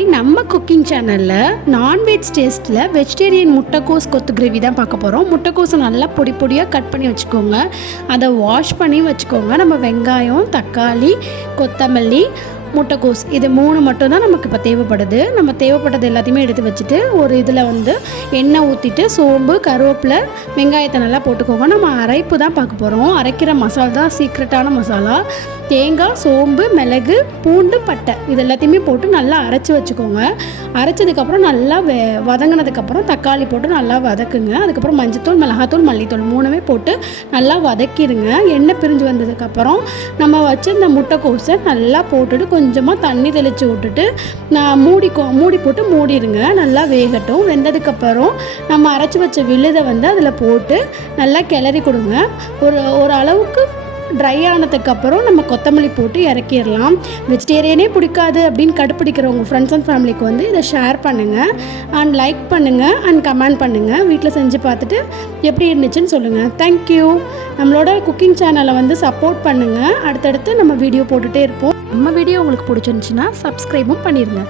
Hi, நம்ம cooking சேனலில் non veg டேஸ்ட்டில் வெஜிடேரியன் முட்டைக்கோஸ் கொத்து கிரேவி தான் பார்க்க போகிறோம். முட்டைக்கோஸை நல்லா பொடி பொடியாக கட் பண்ணி வச்சுக்கோங்க. அதை வாஷ் பண்ணி வச்சுக்கோங்க. நம்ம வெங்காயம், தக்காளி, கொத்தமல்லி, முட்டைக்கோஸ் இது 3 மட்டும் தான் நமக்கு இப்போ தேவைப்படுது. நம்ம தேவைப்பட்டது எல்லாத்தையுமே எடுத்து வச்சுட்டு ஒரு இதில் எண்ணெய் ஊற்றிட்டு சோம்பு, கருவேப்பிலை, வெங்காயத்தை நல்லா போட்டுக்கோங்க. நம்ம அரைப்பு தான் பார்க்க போகிறோம். அரைக்கிற மசாலா தான் சீக்ரெட்டான மசாலா. தேங்காய், சோம்பு, மிளகு, பூண்டு, பட்டை இது எல்லாத்தையுமே போட்டு நல்லா அரைச்சி வச்சுக்கோங்க. அரைச்சதுக்கப்புறம் நல்லா வதங்கினதுக்கப்புறம் தக்காளி போட்டு நல்லா வதக்குங்க. அதுக்கப்புறம் மஞ்சத்தூள், மிளகாத்தூள், மல்லித்தூள் 3மே போட்டு நல்லா வதக்கிடுங்க. எண்ணெய் பிரிஞ்சு வந்ததுக்கப்புறம் நம்ம வச்சுருந்த முட்டைக்கோஸை நல்லா போட்டுட்டு கொஞ்சமாக தண்ணி தெளித்து விட்டுட்டு நான் மூடி போட்டு மூடிடுங்க. நல்லா வேகட்டும். வெந்ததுக்கப்புறம் நம்ம அரைச்சி வச்ச விழுதை அதில் போட்டு நல்லா கிளறி கொடுங்க. ஒரு அளவுக்கு ட்ரை ஆனதுக்கப்புறம் நம்ம கொத்தமல்லி போட்டு இறக்கிடலாம். வெஜிடேரியனே பிடிக்காது அப்படின்னு கடுப்பிடிக்கிறவங்க ஃப்ரெண்ட்ஸ் அண்ட் ஃபேமிலிக்கு இதை ஷேர் பண்ணுங்கள் அண்ட் லைக் பண்ணுங்கள் அண்ட் கமெண்ட் பண்ணுங்கள். வீட்டில் செஞ்சு பார்த்துட்டு எப்படி இருந்துச்சுன்னு சொல்லுங்கள். தேங்க்யூ. நம்மளோட குக்கிங் சேனலை சப்போர்ட் பண்ணுங்கள். அடுத்தடுத்து நம்ம வீடியோ போட்டுகிட்டே இருப்போம். நம்ம வீடியோ உங்களுக்கு பிடிச்சிருந்துச்சுன்னா சப்ஸ்கிரைபும் பண்ணிடுங்க.